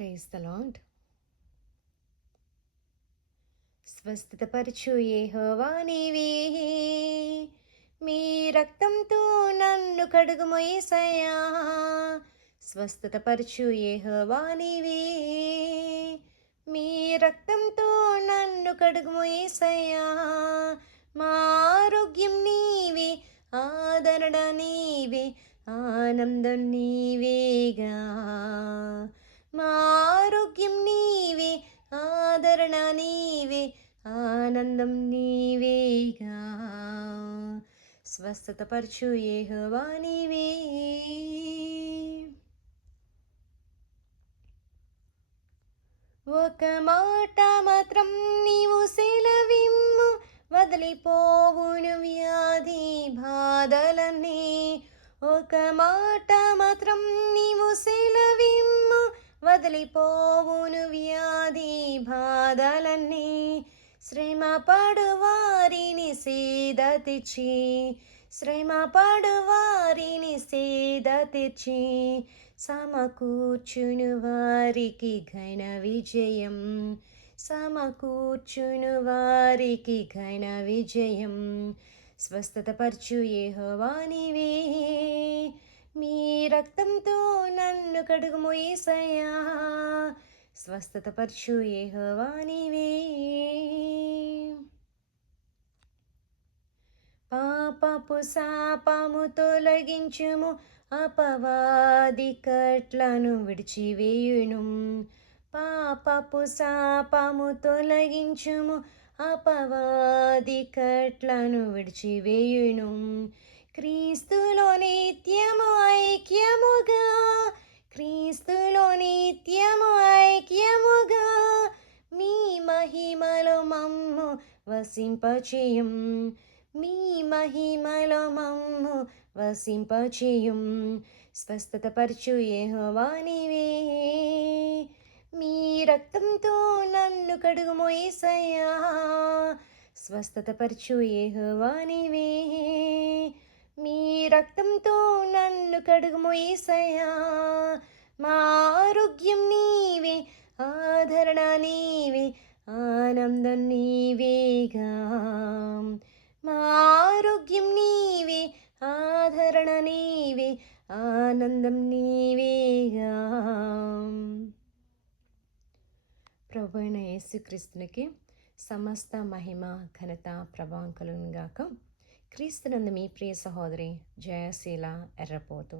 Praise the lord. స్వస్థతపరచు యెహోవా నీవే, మీ రక్తంతో నన్ను కడుగుము యేసయ్యా. స్వస్థతపరచు యెహోవా నీవే, మీ రక్తంతో నన్ను కడుగుము యేసయ్యా. మా ఆరోగ్యం నీవే, ఆదరణ నీవే, ఆనందం నీవేగా. మా ఆరోగ్యం నీవే, ఆదరణ నీవే, ఆనందం నీవేగా. స్వస్థతపరచు యెహోవా నీవే. ఒక మాట మాత్రం నీవు సెలవిమ్ము, వదిలిపోవును వ్యాధి బాధలన్నీ. ఒక మాట మాత్రం నీవు సెలవిమ్ము, వదిలిపోవును వ్యాధి బాధలన్నీ. శ్రమ పడువారిని సేద తెచ్చి, శ్రమ పడువారిని సేద తెచ్చి, సమకూర్చును వారికి ఘన విజయం. సమకూర్చును వారికి ఘన విజయం. స్వస్థతపరచు యెహోవా నీవే, మీ రక్తంతో నన్ను కడుగుము యేసయ్యా. స్వస్థతపరచు యెహోవా నీవే. పాపపు శాపము తొలగించుము, అపవాది కట్లను విడిచివేయును. పాపపు శాపము తొలగించుము, అపవాది కట్లను విడిచివేయును. క్రీస్తులో నిత్యము ఐక్యముగా, క్రీస్తులో నిత్యము ఐక్యముగా, మీ మహిమలో మమ్ము వసింపచేయం. మీ మహిమలో మమ్ము వసింపచేయం. స్వస్థతపరచు యెహోవా నీవే, మీ రక్తంతో నన్ను కడుగుము యేసయ్యా. స్వస్థతపరచు యెహోవా నీవే, మీ రక్తంతో నన్ను కడుగుము యేసయ్యా. మా ఆరోగ్యం నీవే, ఆదరణ నీవే, ఆనందం నీవేగా. మా ఆరోగ్యం నీవే, ఆదరణ నీవే, ఆనందం నీవేగా. ప్రభువైన యేసుక్రీస్తునికి సమస్త మహిమ ఘనత ప్రభావం కలుగును గాక. క్రీస్తునందు మీ ప్రియ సహోదరి జయశీల ఎర్రపోతు.